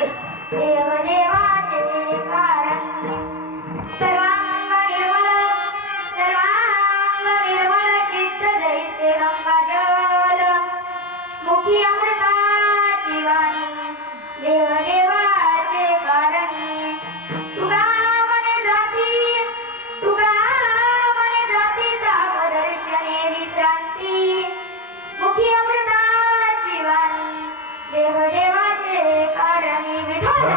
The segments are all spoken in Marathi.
देवदेवाचे कारणी सर्वांग निर्मल चित्त जैसे गंगाजल मुखी अमृताची वाणी देवदेवाचे कारणी तुगा मने जाती दर्शने विश्रांती मुखी अमृताची वाणी देवदेवाचे कारणी विठ्ठल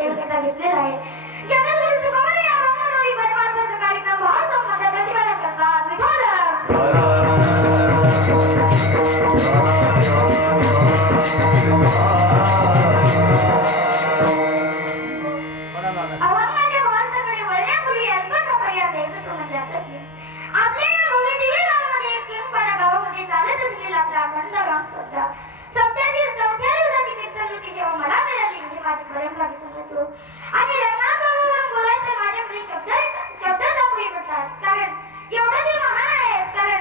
सेवेकरता घेतलेला आहे. जगद्गुरु तुकोबाराय या ब्रह्मदेवी परमार्थाचा कार्यक्रम भावसंबंध प्रतिपादन करतात. विठ्ठल अभंगाच्या भगवंताकडे वळण्यापूर्वी अल्पसा पर्याय द्यायचा तो म्हणजे असं की आपल्या या भव्य दिव्य गावामध्ये किंगपाडा गावामध्ये चालत असलेला आपला अखंड राम सुद्धा सप्त्यातील चौथ्या दिवसाची कीर्तनरूपी सेवा मला मिळाली म्हणजे माझी परंपरा समजतो. आणि रंगाबाबूवरून बोलायचं माझ्याकडे शब्द सापडी पडतात. कारण एवढं ते महान आहेत. कारण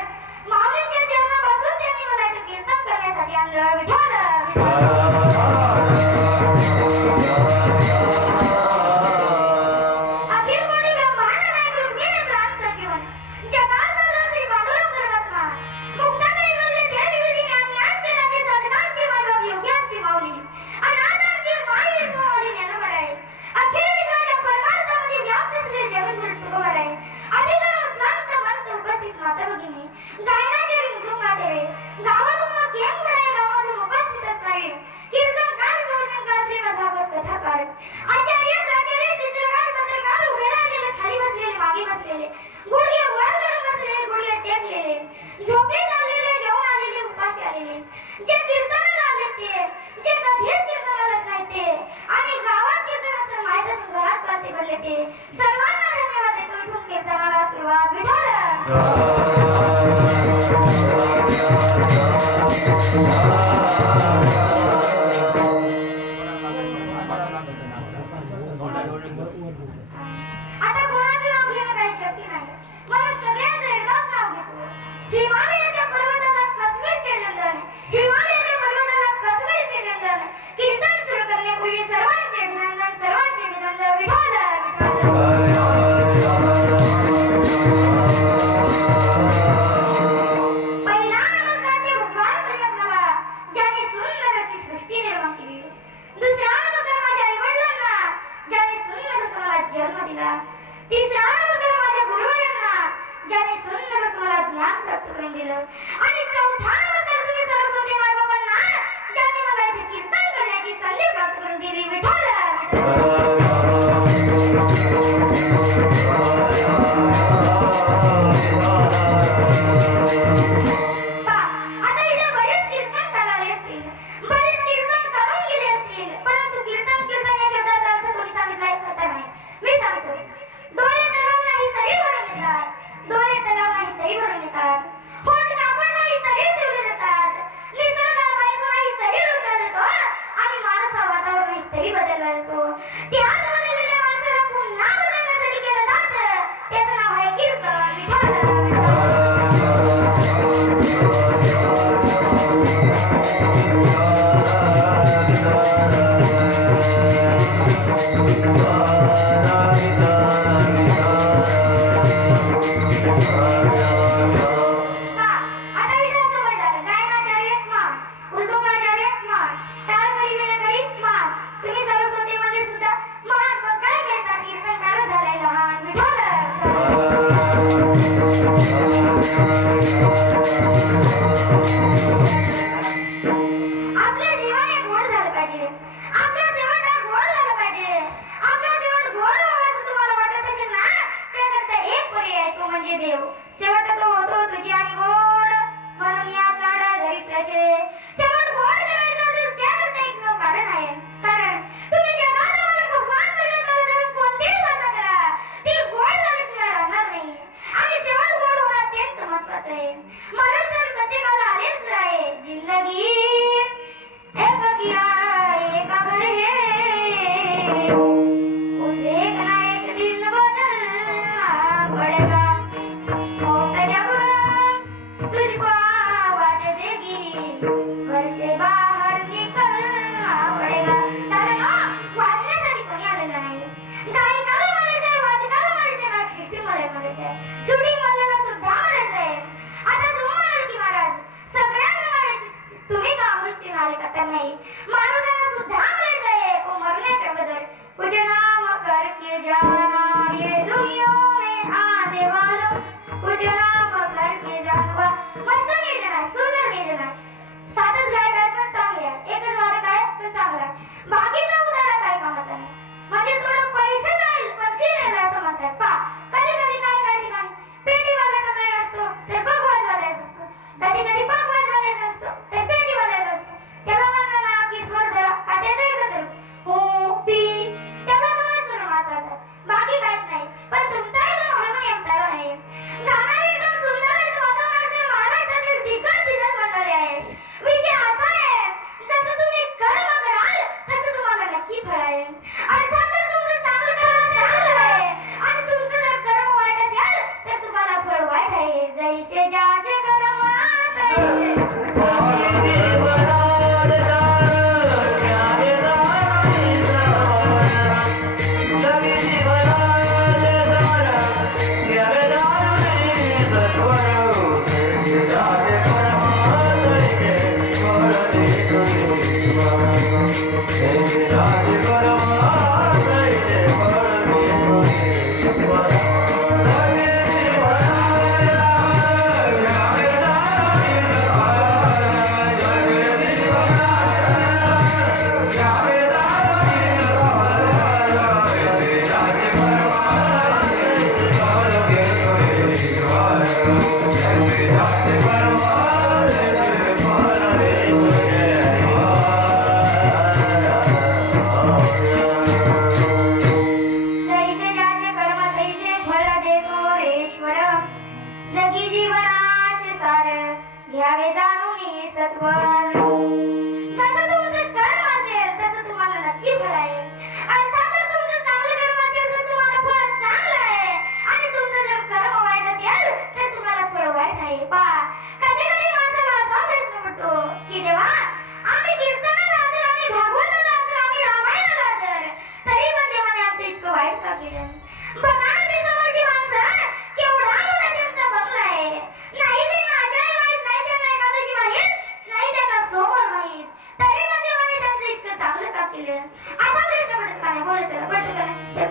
माऊलींच्या जन्मापासून त्यांनी मला इथे कीर्तन करण्यासाठी आणलं. विठ्ठल अखिल कोटी ब्रह्मांड नायक रुक्मिणी प्राण घेऊन जगाचा श्री पांडुरंग परमात्मा मुक्ता कैवल्य देवी ज्ञानी यांचे राजे साधकांची मानव योग्यांची माऊली अनाथांची माई विष्णुवाली ज्ञानवर आहे. अखिल विश्वाच्या परमार्थामध्ये व्याप्त असलेले जगद्गुरु तुकोबाराय आहे. अधिकारात संत मंत उपस्थित माता भगिनी गायनाचे मृदुंगाचे गावातून केंगपडा गावातून उपस्थित असणारे कीर्तनकार भोजनकार श्रीमद भागवत कथाकार आचार्य प्राचार्य चित्रकार पत्रकार उभे राहिलेले खाली बसलेले मागे बसलेले गुडघे वर करून बसलेले गुडघे टेकलेले झोपे चाललेले जेवण आलेले उपाशी आलेले जे कीर्तनाला आले ते जे कधीच कीर्तनाला नाही ते आणि गावात कीर्तन असं माहित असून घरात पालते पडले ते सर्वांना धन्यवाद देतो. इथून कीर्तनाला सुरुवात. विठ्ठल आता कोणाचं नाव घेणं काही शक्य नाही म्हणून सगळ्यांचं एकदाच नाव घेतो. हिमालयाच्या पर्वताला कसबेचे नंदन हिमालयाच्या पर्वताला कसबेचे नंदन कीर्तन सुरू करण्यापूर्वी सर्वांचे अभिनंदन सर्वांचे अभिनंदन. विठ्ठल पहिला नमस्कार ते भगवान परमात्म्याला ज्याने सुंदर अशी सृष्टी निर्माण केली. दुसरा नमस्कार माझ्या आईवडिलांना ज्याने सुंदर असा मला जन्म दिला. तिसरा नमस्कार माझ्या गुरुवर्यांना ज्याने सुंदर असं मला ज्ञान प्राप्त करून दिलं. आणि चौथा नमस्कार तुम्ही सरस्वती मायबाबांना ज्याने मला इथे कीर्तन करण्याची संधी प्राप्त करून दिली. विठ्ठल आता इथे बरेच कीर्तन आले असतील बरेच कीर्तन करून गेले असतील परंतु कीर्तन या शब्दाचा अर्थ कोणी सांगितलाय तर नाही. मी सांगतो. डोळे तलाव नाही तरी भरून येतात. डोळे तलाव नाही तरी भरून येतात. होठ कापड नाही तरी शिवले जातात. निसर्ग बायको नाही तरी रुसला जातो आणि माणूस हा वातावरण नाही तरी बदलला जातो. त्याच बदललेल्या माणसाला पुन्हा बदलण्यासाठी केलं जातं. त्याचं नाव आहे कीर्तन. विठ्ठल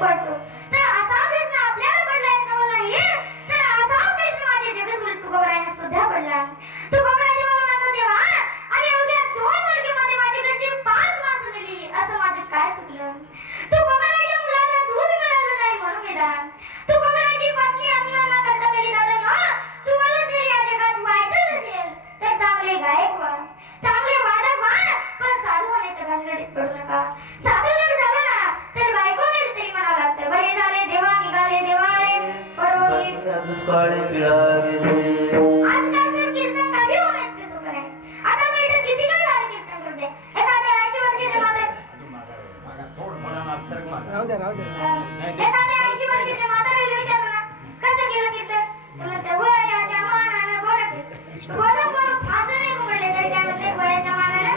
पडतो. तर असा प्रश्न आपल्याला पडला नवल नाही, तर असा प्रश्न माझ्या जगद्गुरु तुकोबरायाने सुद्धा पडला. तुकोबराय देवाला म्हणतात, देवा आणि अवघ्या 2 वर्षामध्ये माझ्या घरची 5 माणसं मेली, असं माझं काय चुकलं? तुकोबरायाच्या मुलाला दूध मिळालं नाही म्हणून मेला. तुकोबरायाची पत्नी अन्न न करता मेली. दादा तुम्हाला जर या जगात व्हायचं असेल तर चांगले गायक व्हा, चांगले वादक व्हा, पण साधू होण्याच्या भानगडीत पडू नका. साधू जर झालं ना तर बायको मेल तरी म्हणावं लागतं. बरे झाले देवा निघाले देवाळे पडवळी आजकाल तर कीर्तन कमी होण्यात ते सुपर आहे. आता बैठक किती काय झालं कीर्तन करते. एखाद्या 80 वर्षाच्या म्हातारे एखाद्या 80 वर्षाच्या म्हातारेला विचारलं ना कसं केलं कीर्तन, तर म्हणते वयाच्या मानाने बोलत बोलून फास नाही घुमडले तरी काय म्हणते वयाच्या मानाने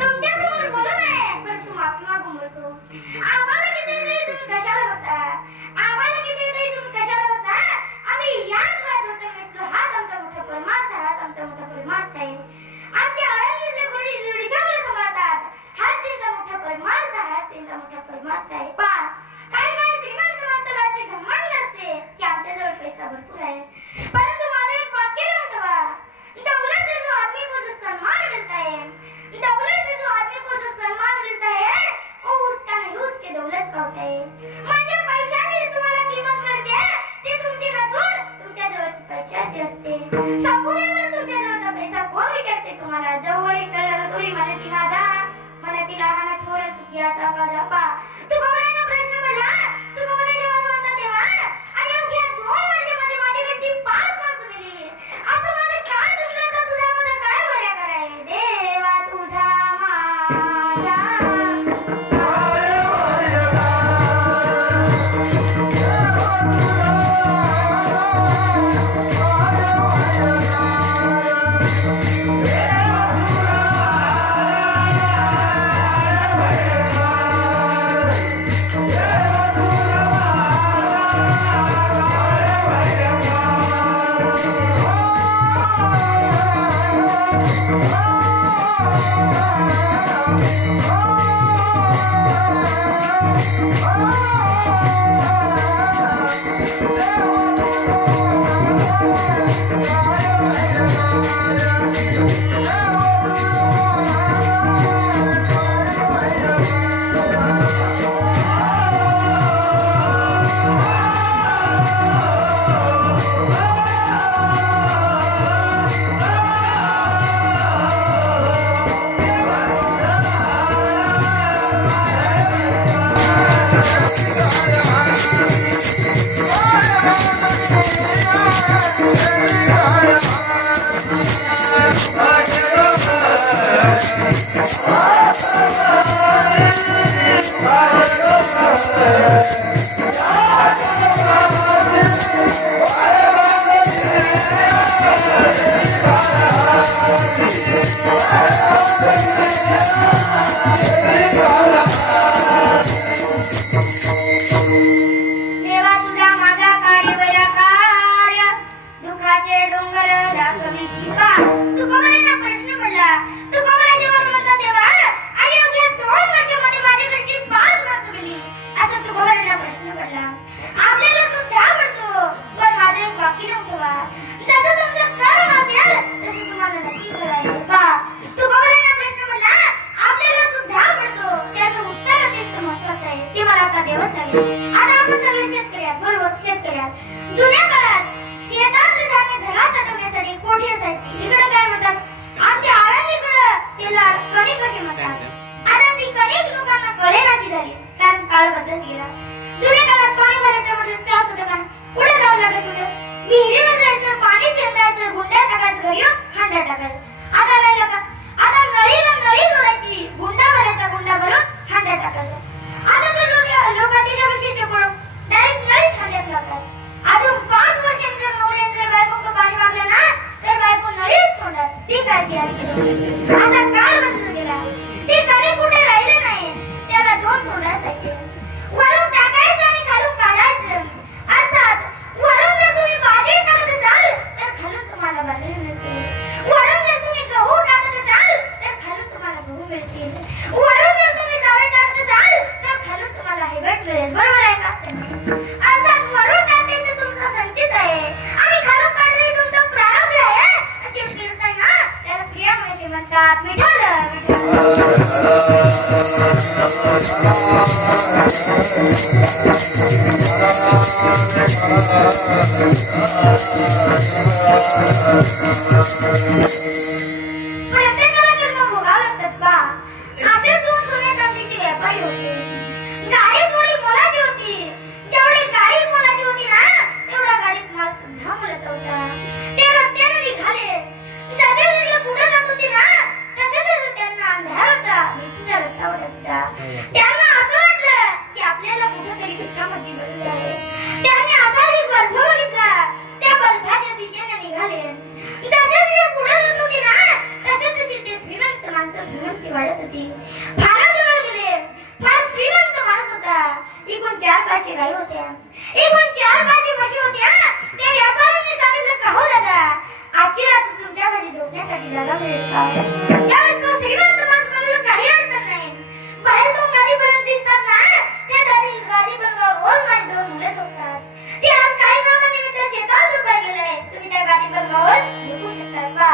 तुमच्या समोर बोलू नये पण तू माफी मागून बोलतो. आम्हाला किती येते तुम्ही कशाला होता, आम्हाला किती येते तुम्ही कशाला होता. आम्ही याच बाजूवर नसलो. हाच आमचा मोठा परमार्थ, हाच आमचा मोठा परमार्थ आहे. आमच्या आळंदीतले गुरुजी दीडशाला सांभाळतात. हाच त्यांचा मोठा परमार्थ, हाच त्यांचा मोठा परमार्थ आहे. पा काय काय श्रीमंत माणसाला असे घमंड असते की आमच्याजवळ पैसा भरपूर आहे, परंतु माझं एक वाक्य ठेवा, दौलत से जो आदमी को जो सम्मान मिलता है, दौलत से जो आदमी को जो सम्मान मिलता है वो उसका नहीं उसके दौलत का होता है. म्हणजे पैशाने तुम्हाला किंमत मिळते ते तुमची नसून तुमच्या जवळची पैशाची असते. संपूर्ण तुमच्या जवळचा पैसा कोण विचारते तुम्हाला. जवळ कळलं तुरी म्हणती माझा म्हणती लहान थोर सुखियाचा का जपा. तुकोबरायाने प्रश्न पडला. तुकोबराय देवाला म्हणतात, देवा आणि अवघ्या 2 वर्षामध्ये माझ्या घरची 5 माणसं मेली, असं माझं काय चुकलं तर तुझ्या मला काय बऱ्या कराय. देवा तुझा माझा वरून जर तुम्ही मिळेल. बरोबर आहे का? अर्थात वरून काढते ते तुमचा संचित आहे आणि खालून काढते तुमचा प्रारब्ध आहे. जे फिरतंय ना त्याला प्रियामशी म्हणतात. विठ्ठल प्रत्येकाला कर्म भोगावं लागतात बा. असे दोन सोन्या चांदीचे व्यापारी होते. गाडी थोडी मोलाची होती. जेवढी गाडी मोलाची होती ना तेवढा गाडीत माल सुद्धा मोलाचा होता. ते रस्त्याने निघाले. जसे जसे पुढे जात होते ना तसे तसे त्यांना अंधाराचा भीतीचा रस्ता वाटत होता. त्यांना असं वाटलं की आपल्याला कुठेतरी विश्रामाची गरज आहे. त्यांनी असा एक बल्ब बघितला. त्या बल्बाच्या दिशेने निघाले. जसे जसे पुढे जात होते ना तसे तसे ते श्रीमंत माणसं श्रीमंती वाढत होती. फाराजवळ गेले. फार श्रीमंत माणूस होता. एकूण 4 पाचशे गायी होत्या. एकूण 4 पाचशे म्हशी होत्या. त्या व्यापाऱ्यांनी सांगितलं का हो दादा आजची रात्र तुमच्या घरी झोपण्यासाठी जागा मिळेल का? त्यावेळेस तो श्रीमंत माणूस म्हणाला काही अडचण नाही. बाहेर 2 गाडीपर्यंत दिसतात ना त्या गाडी बंगावर रोज माझी 2 मुलं झोपतात. ते आज काही कामानिमित्त शेतात झोपाय गेले. तुम्ही त्या गाडी बंगावर झोपू शकता का?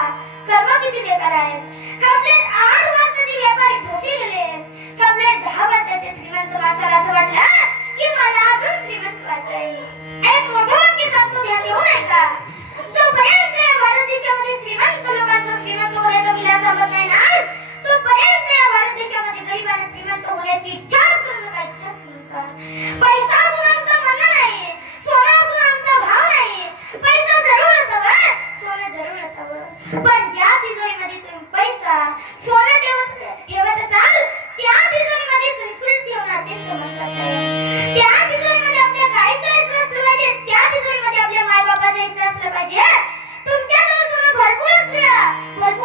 कर्म किती बेकार आहे. कंप्लेंट 8 वाजता ते व्यापारी झोपी गेले. कंप्लेंट 10 वाजता ते श्रीमंत माणसाला असं वाटलं की मला अजून श्रीमंत व्हायचंय. एक मोठं वाक्य सांगतो ध्यान देऊ नाही का? जोपर्यंत या भारत देशामध्ये श्रीमंत लोकांचा श्रीमंत होण्याचा विलास थांबत नाही ना तोपर्यंत या भारत देशामध्ये गरिबांना श्रीमंत होण्याची इच्छा करू नका. इच्छाच करू नका. पैसा असून आमचं म्हणणं नाही. सोनं असून आमचा भाव नाही. पैसा जरूर असावा. सोनं जरूर असावं. पण ज्या तिजोरीमध्ये तुम्ही पैसा सोनं ठेवत असाल त्या तिजोरीमध्ये संस्कृती ठेवणार ते महत्वाचं आहे. त्या तिजोरीमध्ये आपल्या गाईचा हिस्सा असला पाहिजे. त्या तिजोरीमध्ये आपल्या मायबापाचा हिस्सा असला पाहिजे. तुमच्याकडे सोनं भरपूर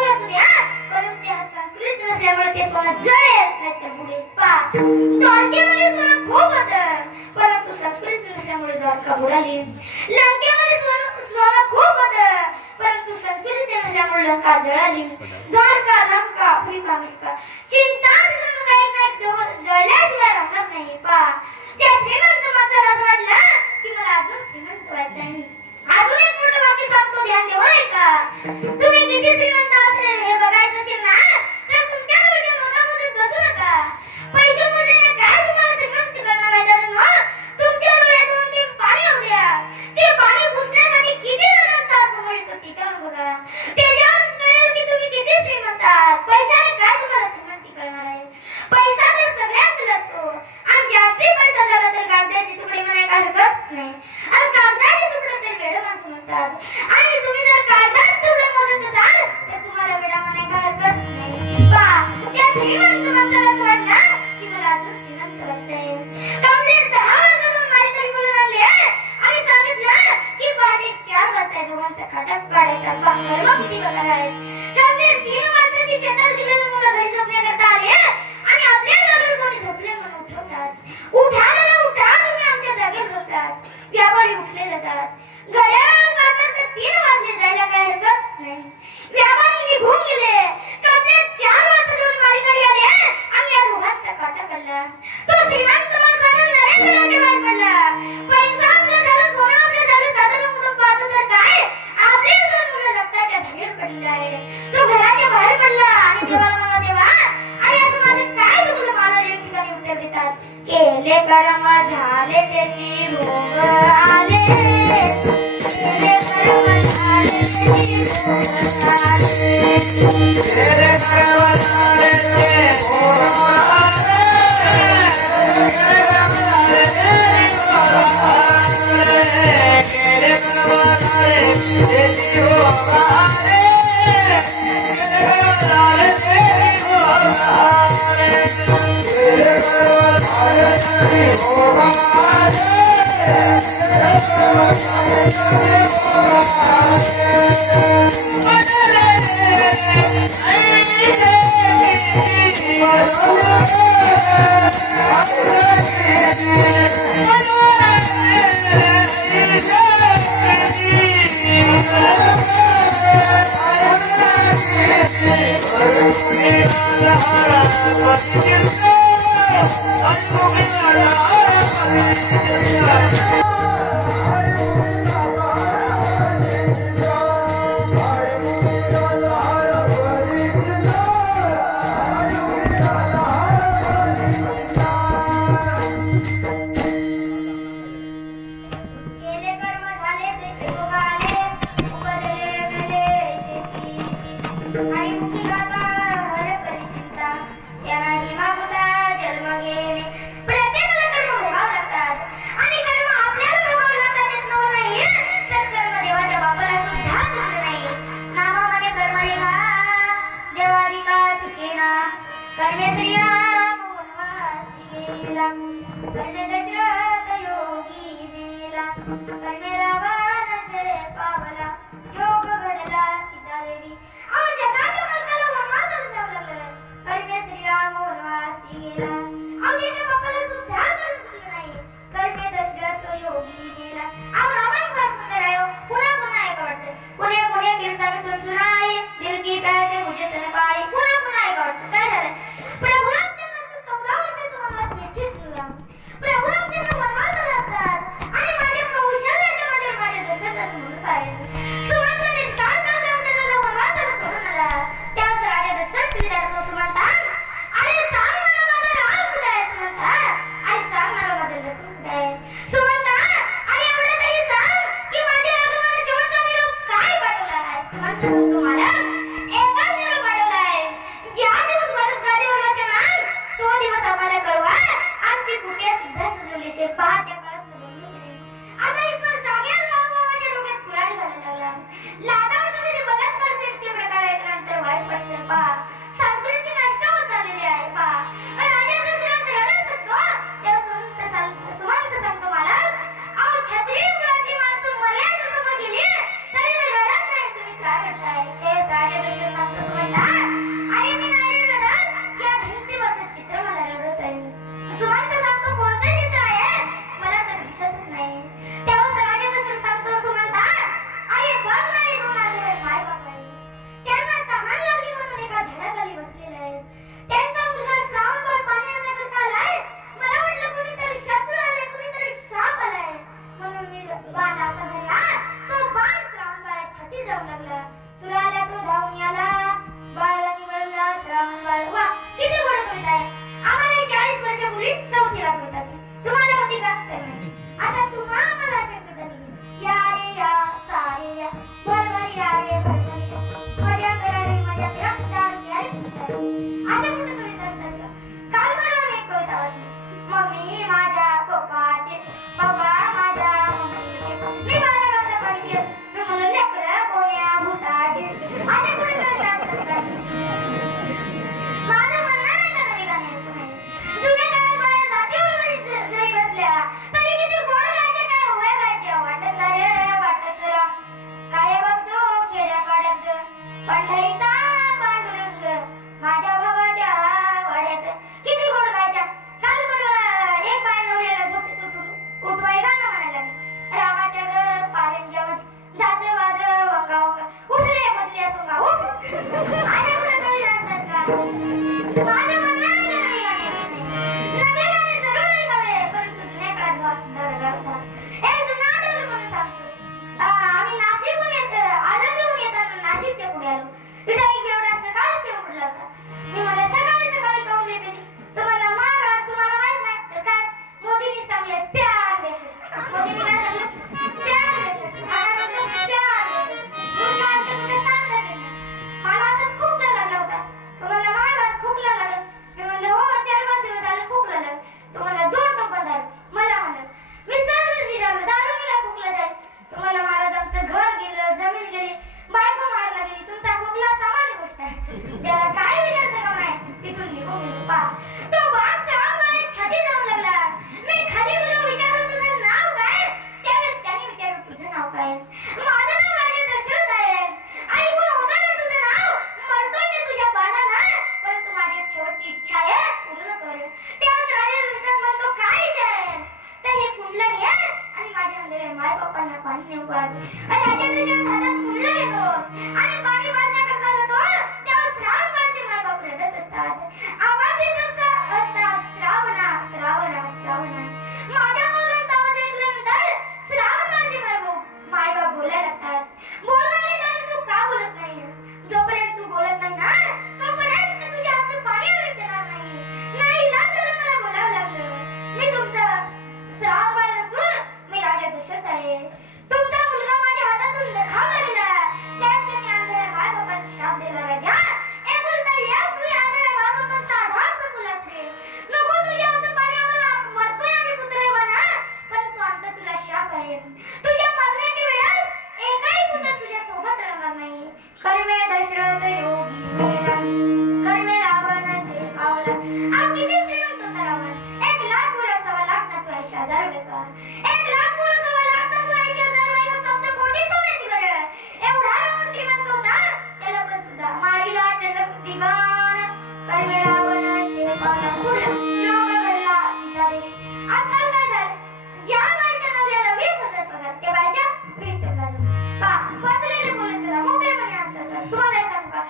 असू द्या परंतु त्या संस्कृती नसल्यामुळे ते सोनं जळेल नाही तर बुडेल. पा द्वारकेमध्ये सोनं खूप होतं परंतु संस्कृती नसल्यामुळे द्वारका बुडाली. लंकेमध्ये सोनं खूप होतं परंतु संस्कृती नसल्यामुळे लंका जळाली. द्वारका लंका आफ्रिका अमेरिका चिंता जळल्याशिवाय राहणार नाही. पा त्या श्रीमंत माणसाला असं वाटलं की मला अजून श्रीमंत व्हायचं आहे. अजून एक मोठं वाक्य सांगतो ध्यान देऊ नाही का? तुम्ही किती श्रीमंत आहात हे बघायचं असेल ना तर तुमच्या जवळच्या नोटा मोजत बसू नका. पैसे मोजले काय तुम्हाला श्रीमंत करणार आहे दादा? तुमच्या डोळ्यात 2-3 पाणी होऊ द्या. ते पाणी पुसण्यासाठी किती जणांचा समोर येतो त्याच्यावर बघा. त्याच्यावर कळेल की तुम्ही किती श्रीमंत आहात. पैशाने काय तुम्हाला श्रीमंती करणार आहे? पैसा तर सगळ्यांकडे असतो आणि जास्ती पैसा झाला तर कागदाचे तुकडे म्हणायला हरकत नाही. आणि कागदाचे तुकडे तर वेडे माणसं म्हणतात. आणि तुम्ही जर कागदाचे तुकडे मोजत असाल तर तुम्हाला वेडा म्हणायला हरकत नाही. पहा त्या श्रीमंत माणसाला असं वाटलं की मला अजून श्रीमंत व्हायचंय. कंप्लेंट 10 वाजता दोन मारेकरी बोलून आणले आणि सांगितलं की पहाटे 4 वाजता दोघांचा खाटा काढायचा. कर्म किती बघायला आहेत. कंप्लेंट 3 वाजता ती शेतात गेलेली मुलं घरी झोपण्याकरता आले आणि आपल्या जागेवर कोणी झोपले म्हणून उठवतात. उठा तुम्ही आमच्या जागेवर झोपतात. व्यापारी उठले जातात. घड्याळावर पाहतात तर 3 वाजले. जायला काय हरकत नाही. व्यापारी निघून गेले. कंप्लेंट 4 वाजता दोन मारेकरी आले आणि या दोघांचा काटा काढला. तो श्रीमंत माणसाला नरेंद्राच्या बाहेर पडला. पैसा आपला झाला, सोनं आपलं झालं. साधारण कुठं पाहतो तर काय आपले 2 मुलं रक्ताच्या धारेवर पडले आहे. तो घराच्या बाहेर पडला आणि देवाला म्हणला देवा आणि असं माझं काय चुकलं? मला एक ठिकाणी उत्तर देतात केले कर्म झाले त्याची भोग आले. केले कर्म झाले त्याची भोग आले. केले कर्म झाले ते भोग आले. केले कर्म झाले ते भोग आले. केले कर्म झाले त्याची भोग आले. केले कर्म झाले ते भोग आले. केले कर्म झाले ते भोग आले. आवाज येत असतात श्रावणा श्रावणा श्रावणा माझ्या 80,000 रुपये का 1,00,000 पुरुष 1,00,000 तर 80,000 रुपये सप्त कोटी सोन्याची गरज एवढा श्रीमंत होता त्याला पण सुद्धा माईला चंद्र दिवाण करमेला वनाचे पाना फुलं योग घडला सीतादेवी आजकाल काय झालं ज्या बाईच्या नवऱ्याला 20,000 पगार त्या बाईच्या 20 झालं पा बसलेले मुलं चला मोकळे मने असतात तुम्हाला सांगू का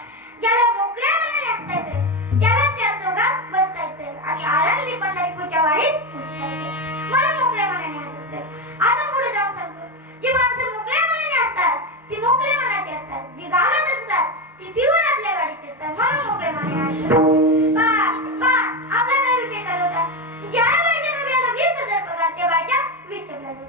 ज्याला मोकळ्या मनाने असता येते त्याला चार चौघात बसता येते आणि आनंदी पंढरपूरच्या वाडीत पुजता येते म्हणून मोकळ्या मनाने असतात आता पुढे जाऊन सांगतो जी माणसं मोकळ्या मनाने असतात ती मोकळ्या मनाची असतात जी गावात असतात ती पिऊन आपल्या गाडीची असतात म्हणून मोकळ्या मनाने असतात पा आपला काय विषय चालू होता ज्या बाईच्या नवऱ्याला 20,000 पगार त्या बाईच्या 20 लागले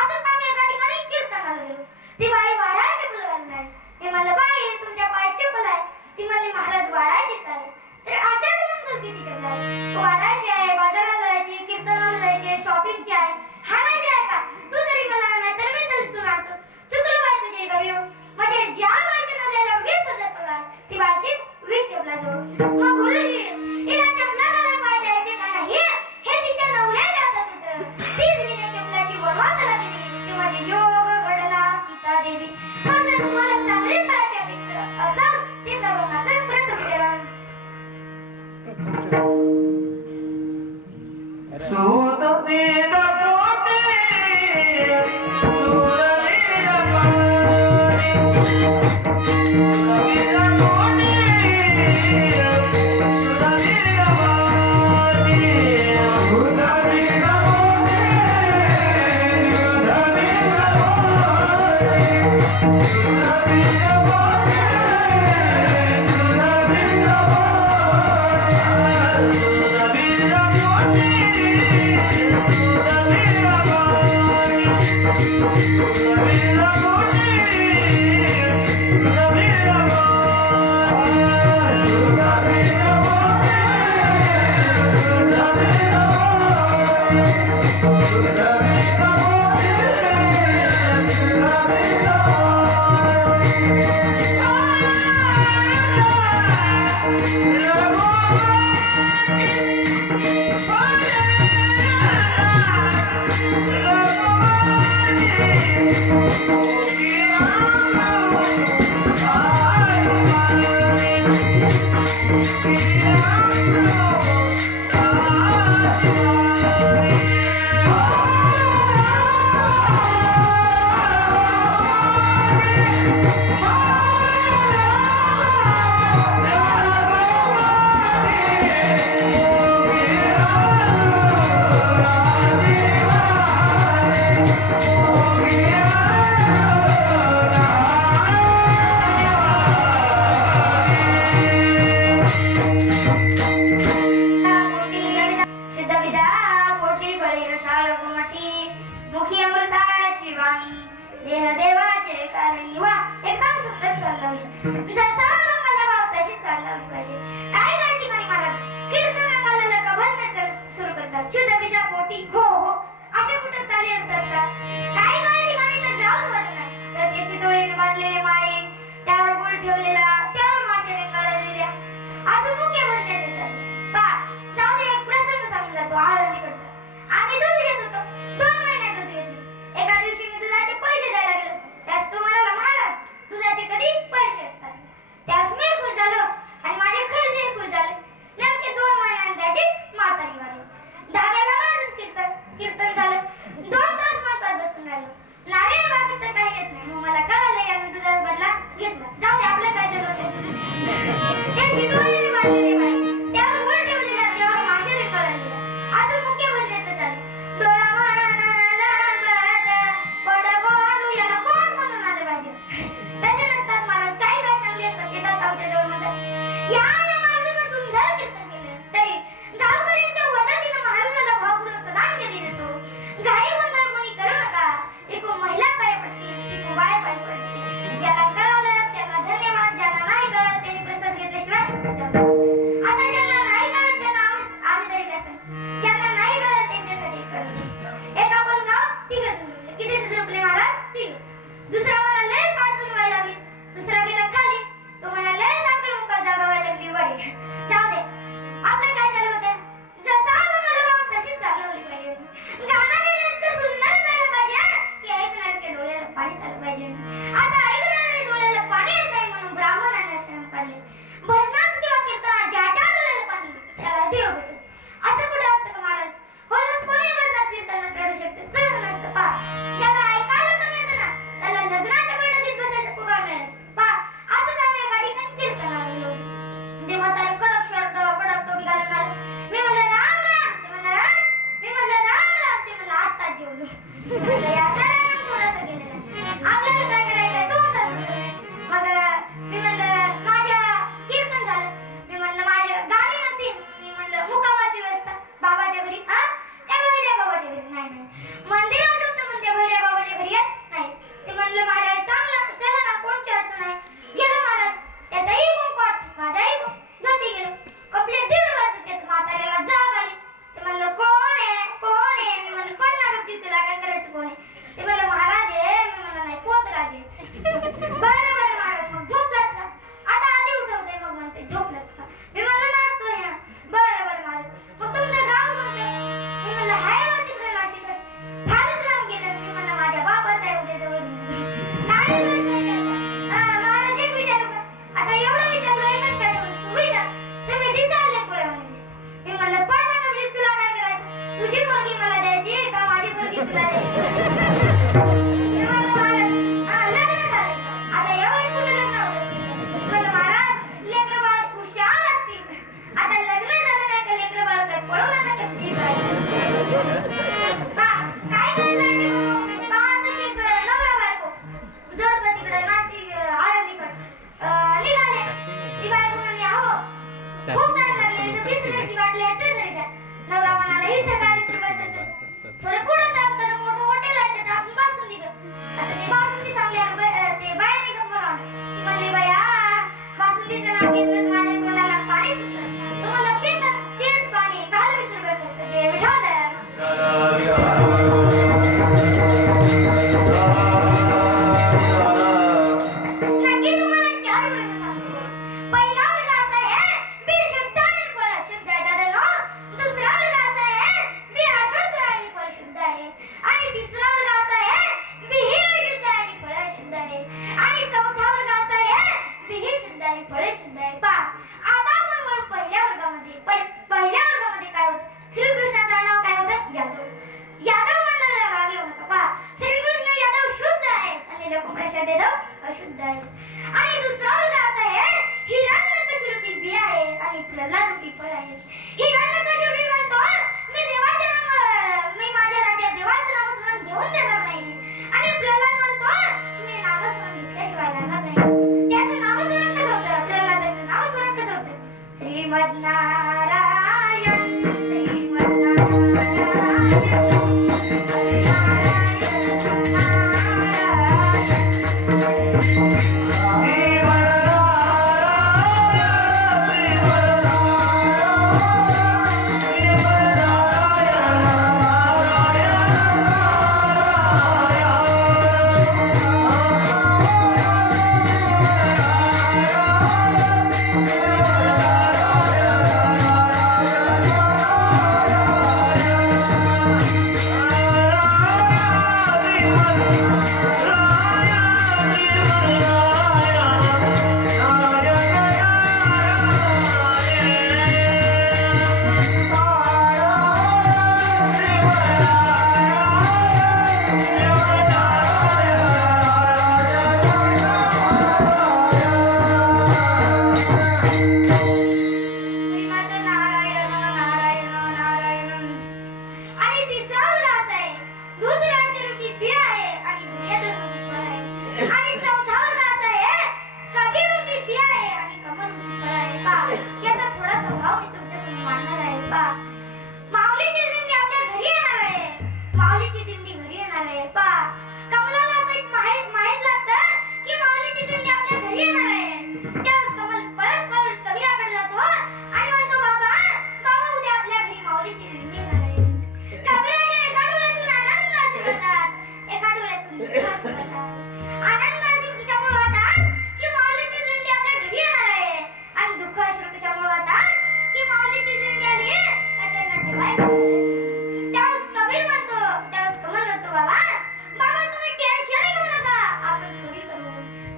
असं काम एका ठिकाणी कीर्तनाला गेलो ती बाई वाढायची चप्पल घालून आहे मी म्हणलं बाई तुमच्या पायात चप्पल आहे ती म्हणली महाराज वाढायचीच आहे तर अशा म्हणतो किती चप्पल आहे वाढायची आहे बाजाराला जायची कीर्तनाला जायची शॉपिंगची आहे हाणायची आहे का तू तरी मला नाही तर मी तरी तू आणतो चुकलं बाई तुझे घरी म्हणजे ज्या बाईच्या नवऱ्याला 20,000 पगार ती बाईची 20 चपला जोड मग गुरुजी हिला चपला घालून पाय द्यायचे का नाही हे तिच्या नवऱ्याच्या हातात होतं तीच तिने चपलाची वनवासाला दिली ते माझे योग घडला सीतादेवी मग जर तुम्हाला चांगली फळाची अपेक्षा असेल ते सर्वांचं प्रयत्न करा सूत पीड पोटे सुरवीर जेवलो. म्हणलं याचा टायमिंग थोडासा गेलेला आहे. आपल्याला काय करायचंय तोच असतो. मग मी म्हणलं माझ्या कीर्तन झालं. मी म्हणलं माझ्या गाडी नव्हती. मी म्हणलं मुक्कामाची व्यवस्था बाबाच्या घरी. हा त्या भैऱ्या बाबाच्या घरी नाही मंदिरात होतं पण त्या भैऱ्या बाबाच्या घरी येत नाही. ते म्हणलं महाराज चांगलं चला ना कोणची अडचण आहे. गेलो महाराज. त्याचाही कुंकवाट माझाही झोपी गेलो. कपडे 1:30 वाजता त्यात म्हाताऱ्याला जाग आली. ते म्हणलं कोण आहे कोण आहे. मी म्हणलं पण ना गप्पी तुला काय करायचं कोण आहे. ते म्हणलं महाराज आहे. मी म्हणलं नाही पोतराज आहे. बरं महाराज मग झोपलात का. आता आधी उठवते मग म्हणते झोपलात का. मी म्हणलं नाचतोय ना. बरं महाराज मग तुमचं गाव कोणतं. मी म्हणलं हाय बा तिकडे नाशिककडे. फारच लांब गेलं. मी म्हणलं माझ्या बापाचं आहे उद्या जवळ नाही महाराज एक विचारू का. आता एवढं विचारलं एकच काय तू विचार. तुम्ही दिसायला पुढे म्हणे. मी म्हणलं पण ना गप्पी तुला काय करायचं. तुझी मुलगी मला द्यायची का माझी मुलगी तुला द्यायची. मी म्हणलं महाराज लग्न झालं आता एवढं तुझं लग्न होतं. म्हणलं महाराज लेकरं बाळ खुशाल असतील. आता लग्न झालं नाही का लेकरं बाळ काय पळून आणणार का तुझी काय करायचं एक नवरा बायको जोडपं तिकडं नाशिक आळंदीकडं निघाले. ती बायको म्हणे अहो खूप टाइम लागले. 20 रुपयाची बाटली आहे ते तरी द्या. नवरा म्हणाला इथं काय 20 रुपयाचं. थोडं पुढे चालताना मोठं हॉटेल आहे त्याचं आपण बासुंदी घेऊ. आता ती बासुंदी सांगल्यावर ते बायाने गप्पा लावली. ती म्हणली बाया बासुंदीचं नाव घेतलं माझ्या तोंडाला पाणी सुटलं. तुम्हाला पितात तेच पाणी काल 20 रुपये खर्च दे विठ्ठल. नक्की तुम्हाला 4 वर्ग सांगतो. पहिला वर्ग असा आहे बी शुद्ध आणि फळ शुद्ध आहे दादानो. दुसरा वर्ग असा आहे बी अशुद्ध आणि फळ शुद्ध आहे. आणि तिसरा वर्ग असा आहे बी ही अशुद्ध आणि फळ शुद्ध आहे. आणि चौथा वर्ग असा आहे बी ही शुद्ध आणि फळ शुद्ध आहे. पहा आता आपण म्हणू पहिल्या वर्गामध्ये. पहिल्या वर्गामध्ये काय होतं. श्रीकृष्णाचं नाव काय होतं यादव. यादव म्हणायला लागले होते. पहा श्रीकृष्ण यादव शुद्ध आहे आणि लक्ष्मण यादव अशुद्ध आहे. आणि दुसरा वर्ग असा आहे हिरण्यकशिपी बी आहे आणि प्रल्हाद रूपी फळ आहे. हिरण्यकशिपी म्हणतो मी माझ्या राज्यात देवाचं नामस्मरण घेऊन देणार नाही. आणि प्रल्हाद म्हणतो मी नामस्मरण घेतल्याशिवाय राहणार नाही. त्याचं नामस्मरण कसं होतं. प्रल्हादाचं नामस्मरण कसं होतं. श्रीमद नारायण श्रीमद नारायण.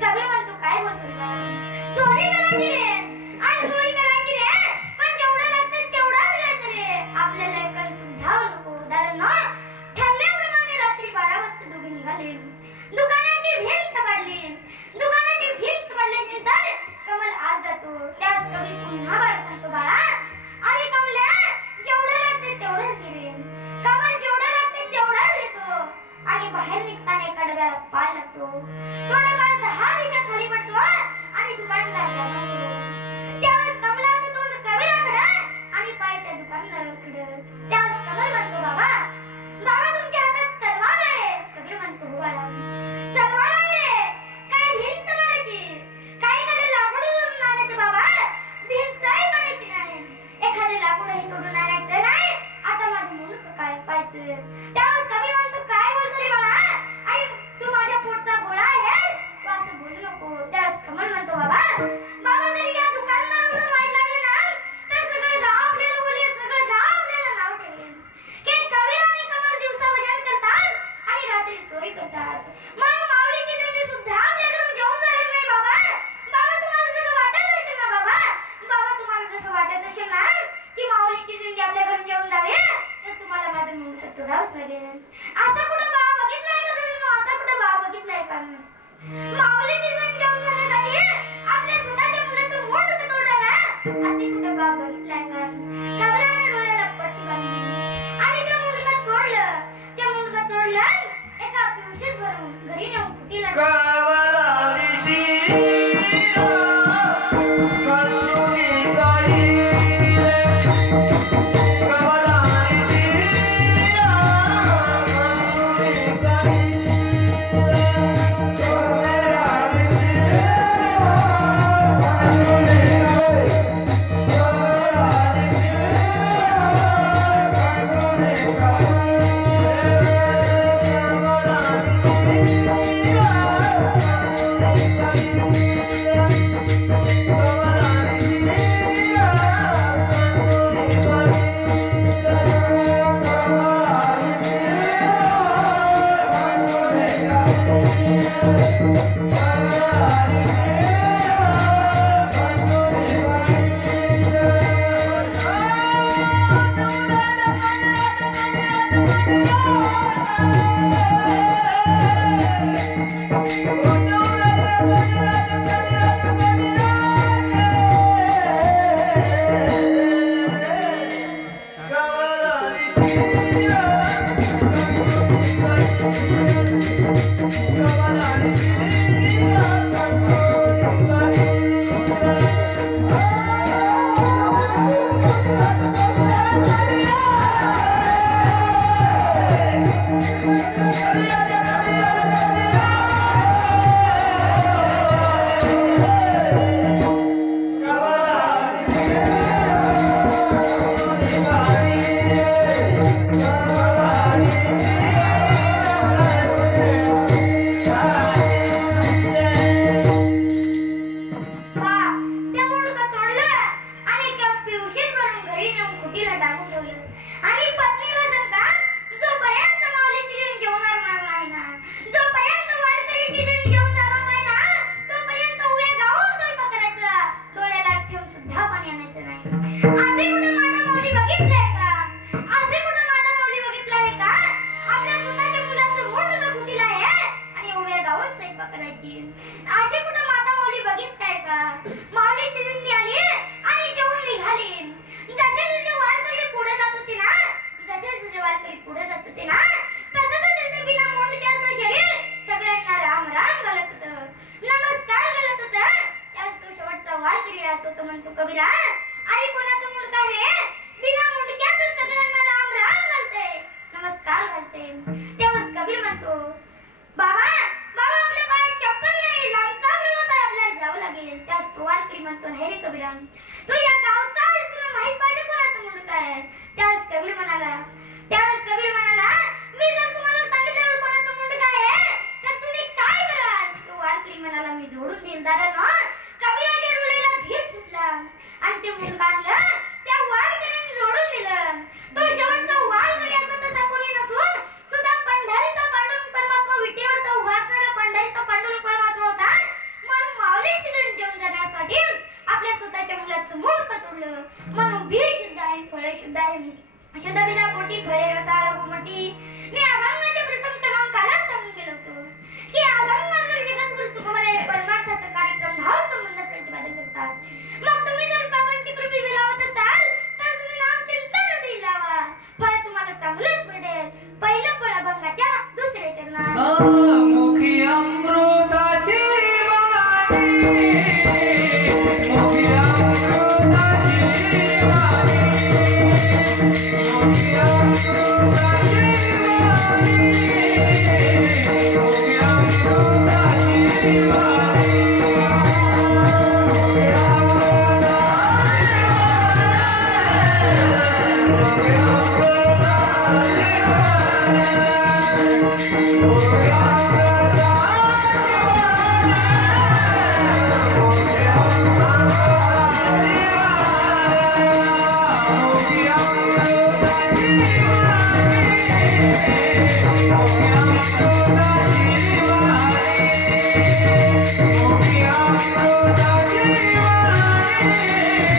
कबीर म्हणतो बाहेर निघताना एका डब्याला पाय लागतो. थोडा काळ 10 दिशा खाली पडतो आणि दुकानदाराला म्हणतो. त्यावेळेस कमलाचं तोंड कबीराकडे आणि पाय त्या दुकानदाराकडे. त्यावेळेस कबीर म्हणतो, बाबा तुमच्या हातात तलवार आहे. कबीर म्हणतो, हो बाळा, तलवार आहे काय भिंत म्हणायची, काय एखादे लाकूड तोडून आणायचं बाबा, भिंतही म्हणायची नाही. एखादे लाकूडही तोडून आणायचं नाही. आता माझं मुलग काय पाहायचं. त्यावेळेस कबीर म्हणतो, काय बोलतो रे बाळा, आई तू माझ्या पोटचा गोळा आहेस, तू असं बोलू नको. त्यावेळेस कमल म्हणतो, बाबा जरी या दुकानदाराला वाईट लागलं ना तर सगळं गाव आपल्याला बोलेल, सगळं गाव आपल्याला नाव ठेवेल की कबीर आणि कमल दिवसा भजन करतात आणि रात्री चोरी करतात. म्हणून माऊलीची दिंडी सुद्धा आपल्या घरून जेवून झाली नाही. बाबा तुम्हाला जर वाटत असेल ना बाबा तुम्हाला जसं वाटत असेल ना की माऊलीची दिंडी आपल्या घरून जेवून जावी तर तुम्हाला माझं मुंडकं तोडावंच लागेल. असं कुठं बाबा बघितलंय का तुम्ही? असं कुठं बाबा बघितलंय का? माऊलीची दिंडी जेवून जाण्यासाठी आपल्या स्वतःच्या मुलाचं मुंडकं तोडायला असे कुठं बाबा बघितलंय का? कबराने डोळ्याला पट्टी बांधली आणि ते मुंडकं तोडलं. ते मुंडकं तोडलं एका पिवशीत भरून घरी नेऊन कुटीला आपल्या स्वतःच्या मुलाचं मूळ मुखी अमृताची वाणी, मुखी अमृताची वाणी, मुखी अमृताची वाणी, मुखी अमृताची वाणी.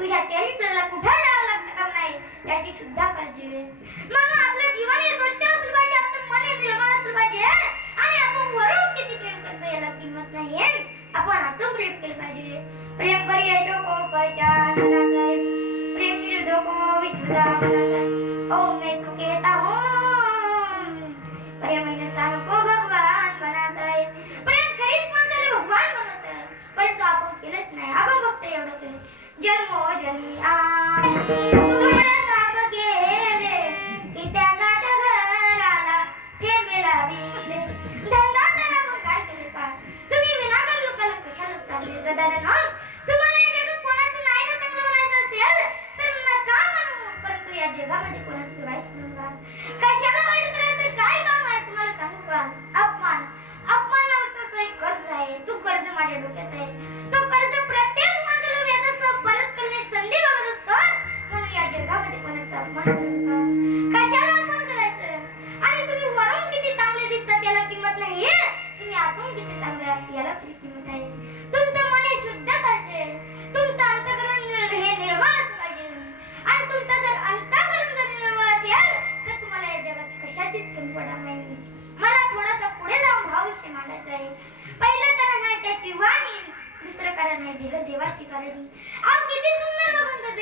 तुझ्या चरित्राला कुठं डाग लागतं का नाही याची सुद्धा काळजी घे. म्हणून आपलं जीवन हे स्वच्छ असलं पाहिजे, आपलं मन हे निर्मळ असलं पाहिजे आणि आपण वरून किती प्रेम करतो याला किंमत नाहीये. आपण आतून प्रेम केलं पाहिजे. प्रेम करिये जो को पहचान ना जाए, प्रेम निर्दो को विश्वदा बना जाए. ओ मैं तो कहता हूँ प्रेम इंसान को भगवान बनाता है. प्रेम खरीच माणसाला भगवान बनवतं, परंतु आपण केलंच नाही. आपण फक्त एवढं केलं जन्मोजन्मी आले साप गेले की त्यागाच्या घराला ठेवे लाविले. धंदा त्याला पण काय केले पा तुम्ही विनाकारण लोकांना कशाला चालले गदारांनो. तुम्हाला या जगात कोणाचं नाही ना चांगलं म्हणायचं असेल तर नका म्हणू, परंतु या जगामध्ये कोणाचं वाईट म्हणून का कशाला वाईट करायचं काय काम आहे तुम्हाला सांगू का. अपमान अपमानाचं एक कर्ज आहे. तू कर्ज माझ्या डोक्यात आहे. तो कर्ज प्रत्येक माणसाला व्याजासह परत करण्याची संधी बघत असतो. म्हणून या जगामध्ये कोणाचा अपमान करू नका. कशाला अपमान करायचं. आणि तुम्ही वरून किती चांगले दिसतात याला किंमत नाहीये, तुम्ही आतून किती चांगले आहात याला किती किंमत आहे. तुमचं मन हे शुद्ध पाहिजे, तुमचं अंतःकरण हे निर्मळ असलं पाहिजे. आणि तुमचं जर अंतःकरण जर निर्मळ असेल तर तुम्हाला या जगात कशाचीच कमी पडणार नाही. मला थोडासा पुढे जाऊन भावविषयी मांडायचं आहे. पहिलं कारण आहे त्याची वाणी, दुसरं कारण आहे देह देवाची काळजी. आप किती सुंदर भगवंत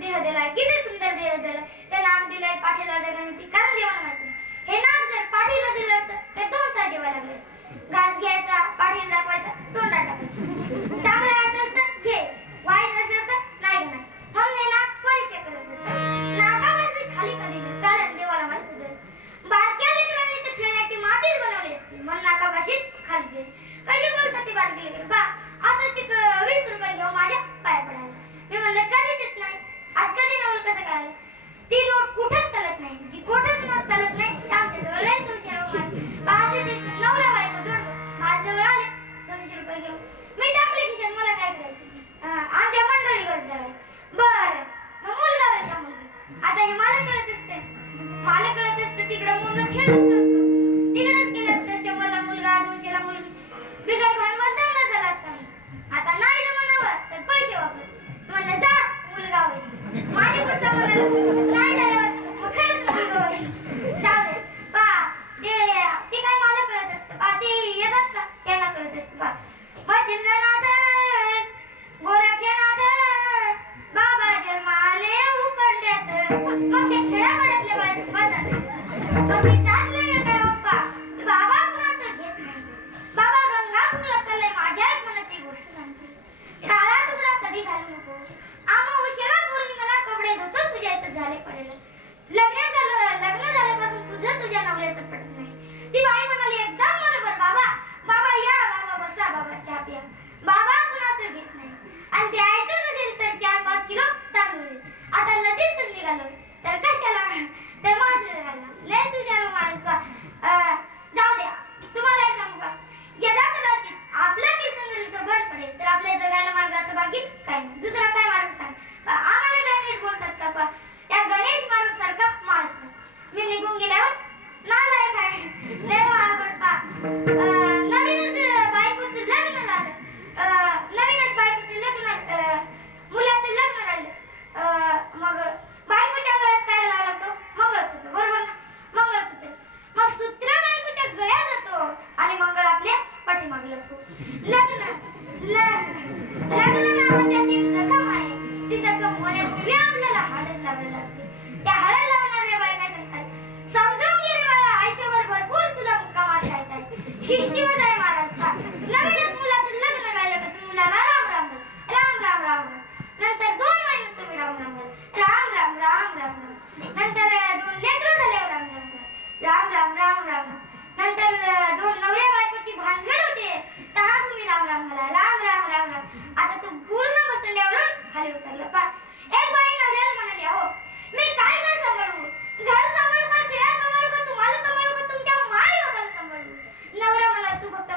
देह दिलाय, किती सुंदर देह दिलाय. ते नाम दिलंय पाठीला जगण्याची, कारण देवाला माहिती हे नाम जर पाठीला दिलं असतं तर दोन तास जेवायला लागले असते. घास घ्यायचा, पाठीला दाखवायचा, तोंडात टाकायचं. चांगलं असेल तर घे, वाईट नसेल तर नाही घेणार. म्हणून हे नाक परीक्षा करत असतात. नाकापासून खाली कधी नाही, कारण देवाला माहिती होतं. बारक्या लेकरांनी तर खेळण्याची मातीच बनवली असते, म्हणून नाकापाशी खाली घे. कशी बोलतात ते बारकी लेकरं बा असंच एक 20 रुपये घेऊ माझ्या पाया पडायला. मी म्हणलं कधीच येत नाही. आज कधी नवल कसं काय ती नोट कुठंच चालत नाही. जी कुठंच नोट चालत नाही ते आमच्या जवळ लय हुशार नवरा बायको जोड माझ्याजवळ आले 200 रुपये घेऊ. मी टाकले खिशात. मला काय करायचं. आमच्या मंडळीवर जरा बर मग मुलगा व्हायचा मुलगी. आता हे मला कळत असते, मला कळत असतं तिकडं मुलगा खेळत नसतो. तिकडंच केलं असतं 100ला मुलगा 200ला मुलगी बिगर भांडवल चांगला झाला असता. आता नाही जमानावर तर पैसे वापस. म्हणलं जा मुलगा होईल. माझ्या पुढचा म्हणाला नाही झाल्यावर मग खरंच मुलगा होईल. जाऊ दे पा ते काय मला कळत असतं पा ते येतात का त्यांना कळत असतं पा. मच्छिंद्रनाथ गोरक्षनाथ बाबा जन्माले उकडल्यात. मग ते खेड्यापाड्यातल्या बाय बदल मग ते चाललंय काय बाप्पा बाबा कुणाचं घेत नाही. बाबा गंगापूरला चाललंय माझ्या एक मनात ती गोष्ट सांगते. काळा तुकडा कधी घालू नको. अमावस्येला पौर्णिमेला कपडे धुतो तुझ्या इथं झाले पडेल. लग्न झाल्यापासून तुझं तुझ्या नवऱ्याचं पडत नाही. ती बाई म्हणाली एकदम बरोबर बाबा. बाबा या बाबा बसा बाबा चहा प्या. बाबा कुणाचं घेत नाही. आणि द्यायचंच असेल तर 4-5 किलो तांदूळ दे. आता नदीतून निघालो तर कशाला तर मासे घालला. लयच विचारू माणूस जाऊ द्या. तुम्हाला हे सांगू का यदा कदाचित आपला कीर्तन जर इथं बंद पडेल तर आपल्या जगायला मार्ग असं बाकी काय नाही. दुसरा काय मार्ग सांग. आम्हाला काय नीट बोलतात का पा त्या गणेश महाराज सारखा माणूस नाही. मी निघून गेल्यावर नालायक आहे लय आवड पा. नवीनच बायकोचं लग्न झालं. नवीनच बायकोचं लग्न मुलाचं लग्न झालं. मग बायकोच्या गळ्यात काय लावला तो मंगळसूत्र बरोबर ना. मंगळसूत्र मग सूत्र बायकोच्या गळ्यात जातो आणि मंगळ आपल्या पाठीमागे लागतो. लग्न नावाची अशी जखम आहे. ती जखम होण्यापूर्वी आपल्याला हळद लावायला लागते. त्या हळद लावणाऱ्या बायका सांगतात समजून घे रे बाळा आयुष्यभर भरपूर तुला मुक्का मार खायचा आहे. शिस्तीवर आहे महाराज. नवीनच मुलाचं लग्न झालं तर तुम्ही मुलाला राम राम राम राम राम राम. नंतर 2 महिने तुम्ही राम राम राम राम राम राम राम. नंतर 2 लेकरं झाल्यावर राम राम राम राम राम राम. नंतर 2 नवऱ्या बायकोची भानगड होते तेव्हा तुम्ही राम राम घाला राम राम राम राम. आता तू पूर्ण बसण्यावरून खाली उतरला पा. एक बाई नवऱ्याला म्हणाली अहो मी काय काय सांभाळू. घर सांभाळू का सेवा सांभाळू का तुम्हाला सांभाळू का तुमच्या माई बाबाला सांभाळू. नवरा मला तू फक्त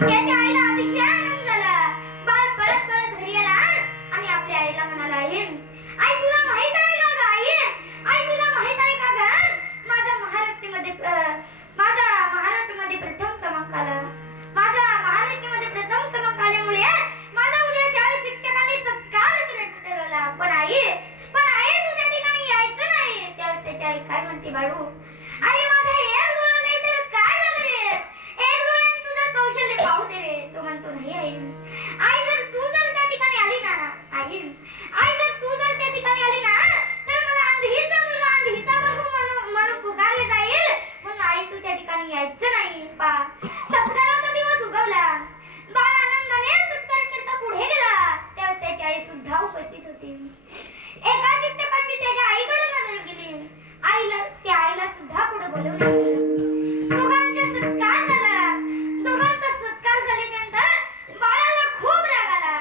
त्याच्या आईला अतिशय आनंद झाला. बाळ पळत पळत घरी आला आणि आपल्या आईला म्हणाला, आई तुला माहित आहे का ग आई? आई तुला माहित आहे का ग? माझा महाराष्ट्रामध्ये प्रथम क्रमांक आला. माझा महाराष्ट्रामध्ये प्रथम क्रमांक आल्यामुळे माझा उद्या शाळेत शिक्षकांनी सत्कार करायचा ठरवला. पण आई तुझ्या ठिकाणी यायचं नाही. त्यावेळेस त्याची आई काय म्हणते, बाळू अरे माझा एक डोळा नाही तर काय झालं रे? एक डोळ्याने तुझं कौशल्य पाहू दे रे. तो म्हणतो, नाही आई जर तू जर त्या ठिकाणी आली ना तर मला अंधीचा मुलगा अंधीचा बघू म्हणून पुकारले जाईल. म्हणून आई तू त्या ठिकाणी यायचं नाही. सत्काराचा दिवस उगवला. बाळ आनंदाने सत्कार करता पुढे गेला. त्यावेळेस त्याची आई सुद्धा उपस्थित होती. एका शिक्षकांनी त्याच्या आईकडे नजर गेली. त्या आईला सुद्धा पुढे बोलवण्यात आलं. दोघांचा सत्कार झाल्यानंतर बाळाला खूप राग आला.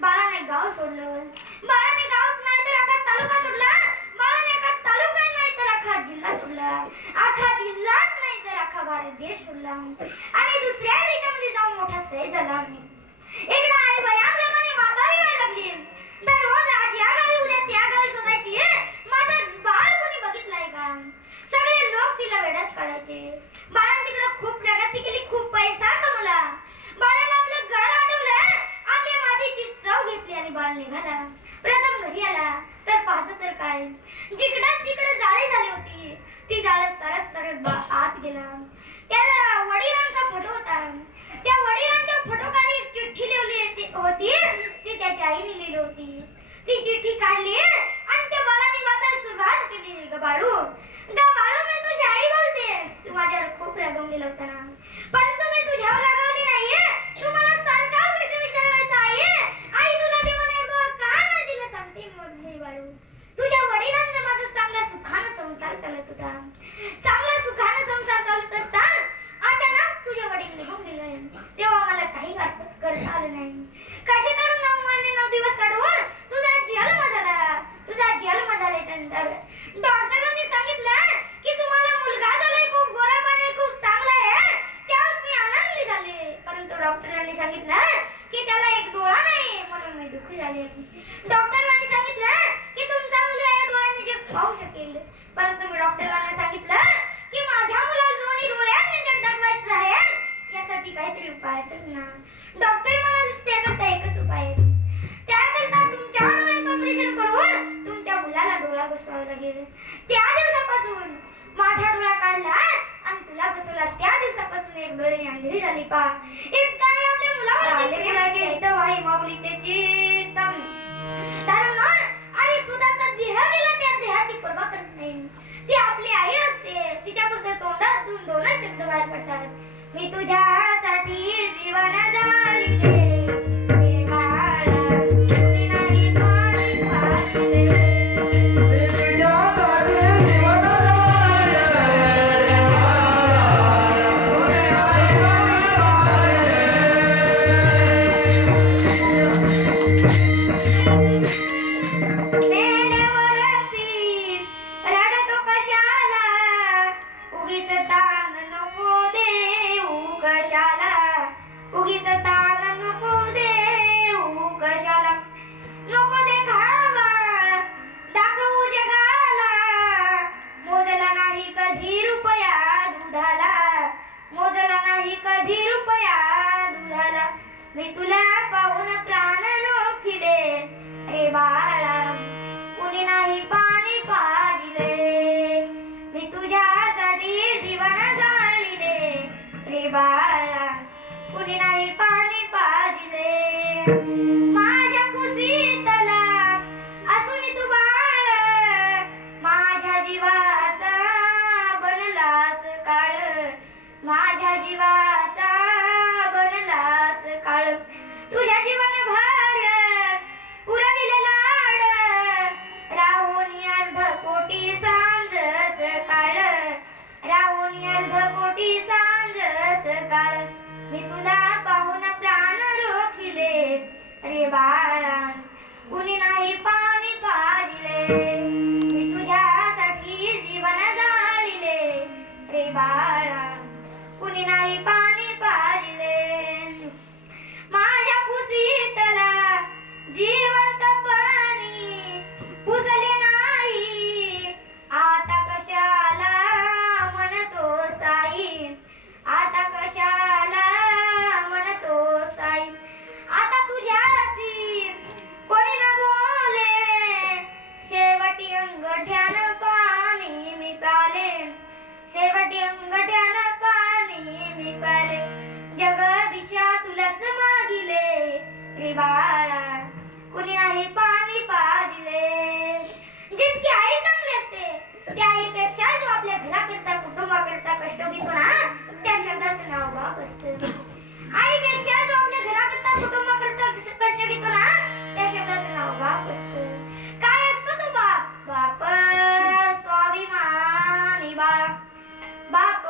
बाळाने गाव सोडलं. बाळाने गाव नाही तर अख्खा तालुका सोडला. बाळाने अख्खा तालुका नाही तर अख्खा जिल्हा सोडला. अख्खा जिल्हाच नाही तर अख्खा भारत देश सोडला आणि दुसऱ्या देशामध्ये जाऊन मोठा सैद झाला. एकदा आई वयाप्रमाणे म्हातारी व्हायला लागली. दररोज आज या गावी उद्या त्या गावी शोधायची, माझं बाळ कोणी बघितलंय का? सगळे लोक तिला वेड्यात काढायचे. बाळाने तिकडे खूप प्रगती केली, खूप पैसा कमवला. बाळाला आपलं घर आठवलं. आपल्या मातीची चव घेतली आणि बाळ निघाला. प्रथम घरी आला तर पाहतो तर काय, जिकडे जाळी झाली होती ती जाळ सरत आत गेला. त्याला वडिलांचा फोटो होता. त्या वडिलांच्या फोटोखाली एक चिठ्ठी लिहिली होती. ती त्याच्या आईने लिहिली होती. ती चिठ्ठी काढली आणि त्या बाळाने वाचायला सुरुवात केली. ग बाळू मी तुझी आई बोलते. तू माझ्यावर खूप रागावून गेला होता ना, परंतु मी तुझ्यावर रागावली नाहीये. तू मला सारखा प्रश्न विचारायचा आई तुला देवाने एवढं का नाही दिलं सांगते मी. बाळू तुझ्या वडिलांचा माझा चांगला सुखानं संसार चालत होता. चांगला सुखानं संसार चालत असता अचानक तुझे वडील निघून गेले. तेव्हा मला काही करता आलं नाही. कसे तर 9 महिने 9 दिवस काढून तुझा जन्म झाल्यानंतर डॉक्टरांनी सांगितलं की तुम्हाला मुलगा झालाय, खूप गोरापान आहे, खूप चांगला आहे. त्यावेळेस मी आनंदी झाले. परंतु डॉक्टरांनी सांगितलं की त्याला एक डोळा नाही, म्हणून मी दुःखी झाले. डॉक्टरांनी सांगितलं की तुमचा मुलगा या डोळ्याने जग पाहू शकेल. परंतु मी डॉक्टरांना सांगितलं की माझ्या मुलाला दोन्ही डोळ्यांनी जग दाखवायचं आहे. यासाठी काहीतरी उपाय असेल ना. डॉक्टर म्हणाले त्याकरता एकच उपाय आहे. त्याकरता तुमच्या डोळ्याचं ऑपरेशन करून तुमच्या मुलाला डोळा बसवावा लागेल. त्या दिवसापासून माझा डोळा काढला आणि तुला बसवला. त्या दिवसापासून एक डोळे अंधळी झाली. इतका आपल्या मुलावर घ्यायचं आहे माऊलीचे चित्तम. कारण आणि स्वतःचा देह गेला त्या देहाची पर्वा करत नाही. ती आपली आई असते. तिच्याबद्दल तोंडातून 2 शब्द बाहेर पडतात. मी तुझ्यासाठी जीवन जाळले मी तुला पाहून प्राण रोखिले रे बाळा, कुणी नाही पाणी पाजिले. मी तुझ्यासाठी जीवन जाळिले रे बाळा, कुणी नाही पाणी पाजिले. माझ्या कुशीतला असून तू बाळ, माझ्या जीवाचा बनलास काळ, माझ्या जीवाचा बनलास काळ. तुझ्या जीवन भर पुरविले लाड, राहुनी अर्ध कोटी सांज सकाळ, राहुनी अर्ध कोटी सांज सकाळ. मी तुला पाहून प्राण रोखिले रे बाळा, कुणी नाही पाणी पाजिले. मी तुझ्यासाठी जीवन जाळिले रे बाळा, कुणी नाही पाणी पाजिले. आईपेक्षा जो आपल्या घराकरता कुटुंबाकरता कष्ट घेतो ना त्या शब्दाचं नाव बाप असतं. आईपेक्षा जो आपल्या घराकरता कुटुंबाकरता कष्ट घेतो ना त्या शब्दाचं नाव बाप असतं. काय असतो तो बाप? बाप स्वाभिमानी बाळा, बाप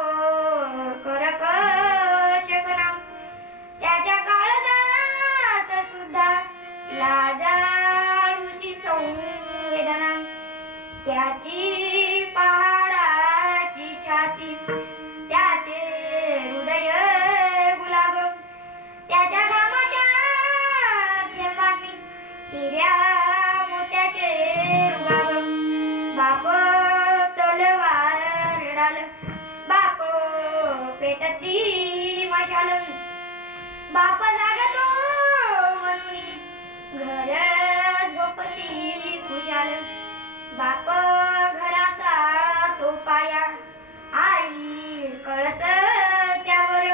करकशकना, त्याच्या काळजात सुद्धा लाजाळूची संवेदना, त्याची पहाडाची छाती, त्याचे हृदय गुलाब, त्याच्या घामाच्या थेंबांनी हिऱ्या मोत्याचे रुबाब. बाप तलवार डाल, बाप पेटती मशाल, बाप जागतो म्हणून घर झोपती खुशाल. बाप घराचा तो पाया, आई कळस त्यावर,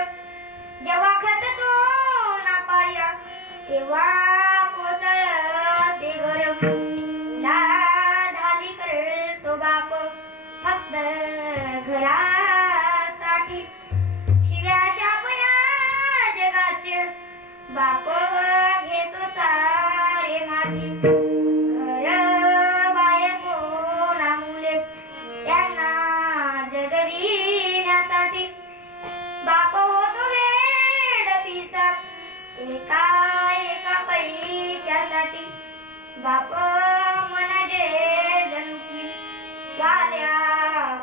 जेव्हा खचतो ना पाया तेव्हा कोसळते घर. ढाली करतो बाप फक्त घरासाठी, शिव्या शापया जगाचे बाप घेतो सारे माती. घर बायको ना मुले त्यांना जगविण्यासाठी, बाप होतो वेड पिसा एका एका पैशासाठी. बाप म्हणजे जणकी वाल्या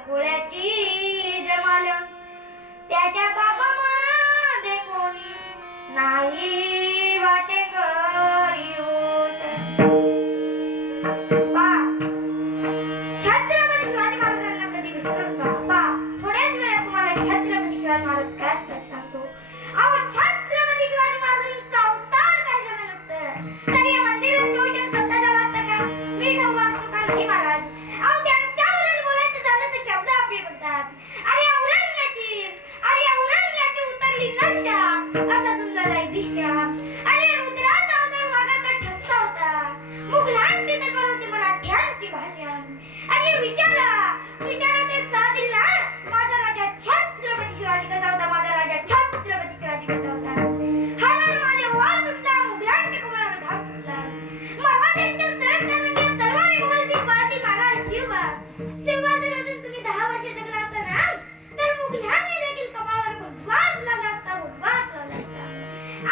पोळ्याची जमाल, त्याच्या बापामध्ये कोणी नाही वाटेकरी होत. छत्रपती शिवाजी महाराजांना कधी विसरत का? थोड्याच वेळात तुम्हाला छत्रपती शिवाजी महाराज काय असतात सांगतो. अहो छत्रपती शिवाजी महाराजांचा अवतार काय झालं नसतं तर या मंदिरात नियोजन सत्ता झाला असतं का? मीठ वाचतो का नाही महाराज? अहो त्यांच्याबद्दल बोलायचं झालं तर शब्द आपले पडतात. अरे औरंग्याची उतरली नशा असा तुमचा नाही दिशा. अरे रुद्राचा अवतार वाघाचा ठसा होता, मुघलांची दरबार होती मराठ्यांची भाषा. अरे विचारा ते साधीला माझा राजा छत्रपती शिवाजी कसा होता, माझा राजा छत्रपती शिवाजी कसा होता. हाणार मध्ये वाळ सुटला, मुघलांच्या कमळावर घाम सुटला, मराठ्यांच्या सरदारांच्या तलवारी बोलती पाहती मागाल शिवबा. जर अजून तुम्ही 10 वर्ष जगला असता ना तर मुघलांनी देखील कपाळावर भगवाच लावला असता, भगवाच लावला असता.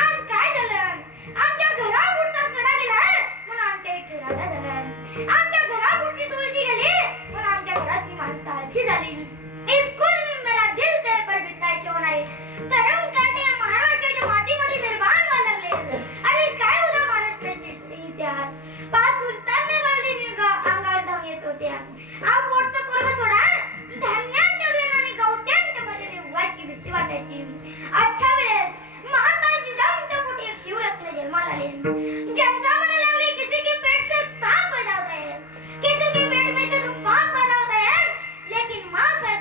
आज काय झालं? आमच्या घरापुढचा सडा गेला म्हणून आमच्या इथे राजा झाला. आमच्या घरापुढची तुळशी गेली म्हणून आमच्या घरातली माणसं आळशी झाली. स्कूल में मेरा दिल तेरे पर बिता है होणारे तरुण काटे महाराष्ट्राच्या मातीमध्ये निर्माण व्हायला लागले. अरे काय होता महाराष्ट्राचे इतिहास? 5 सुलतान अंगावर धावून येत होत्या. अहो पोटचं पोरगं सोडा, धान्याच्या वेळाने गवत्यांच्या मध्ये उगाची भीती वाटायची. अच्छा वेळेस महाराज जिजाऊंच्या पोटी एक शिवरत्न जन्माला आले. जनता म्हणायला लागली किसी की पेट से सांप पैदा होता है, किसी की पेट में से तूफान पैदा होता है. लेकिन माँ साहेब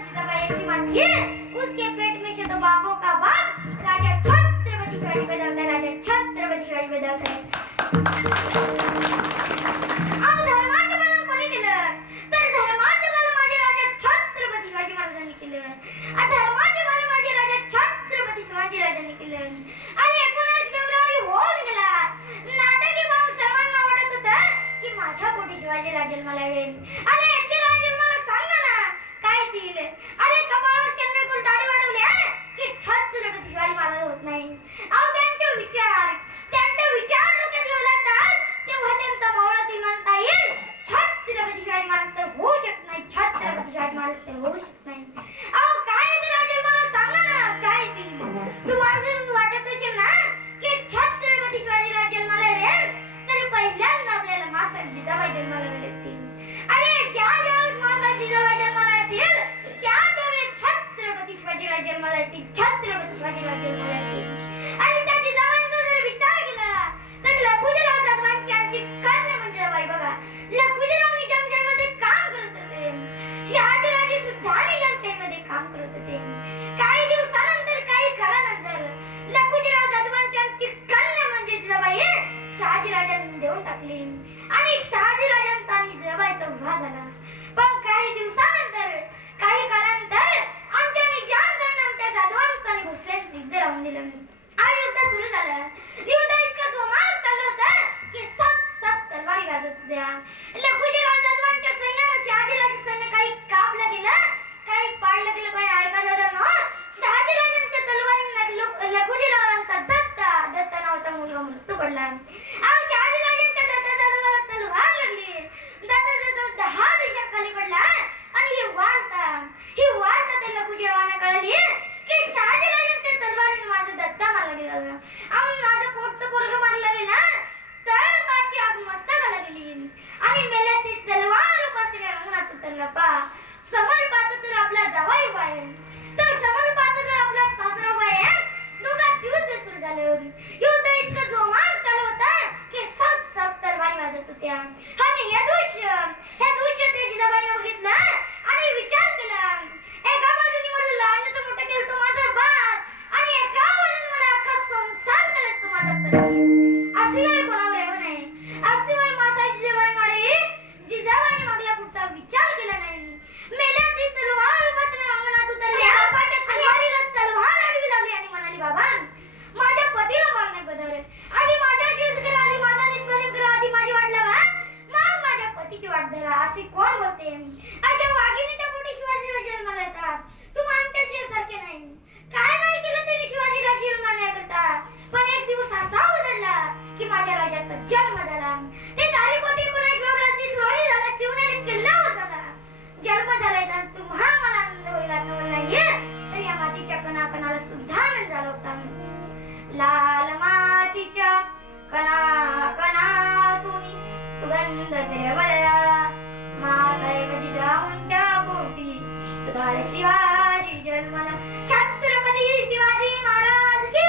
बाळ शिवाजी जन्मला छत्रपती शिवाजी महाराज की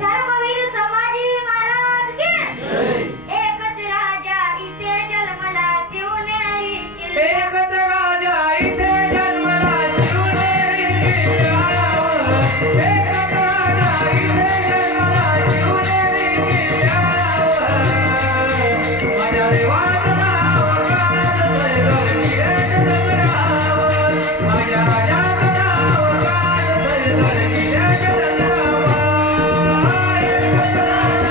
धर्मवीर संभाजी महाराज की एकच राजा इथे जन्मला शिवनेरी किल्ला एकच राजा इथे जन्मला शिवनेरी किल्ल्यावर एकच राजा इथे जन्मला शिवनेरी किल्ल्यावर माझ्या देवाचं नाव गाजतंय गलगीत डोंगरावर माझ्या राजाचं नाव गाजतंय गलगीत डोंगरावर एकच राजा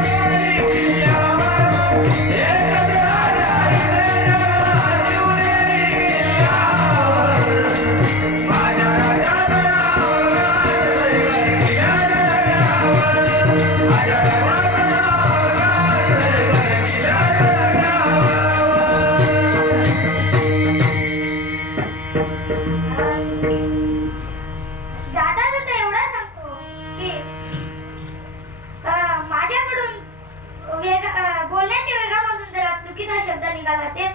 शिवनेरी किल्ल्यावर एकच राजा इथे जन्मला शिवनेरी किल्ल्यावर माझ्या राजाचं नाव गाजतंय गलगीत डोंगरावर माझ्या राजाचं नाव गाजतंय गलगीत दादा तर एवढा सांगतो की माझ्याकडून बोलण्याच्या वेगामधून जर चुकीचा शब्द निघाला असेल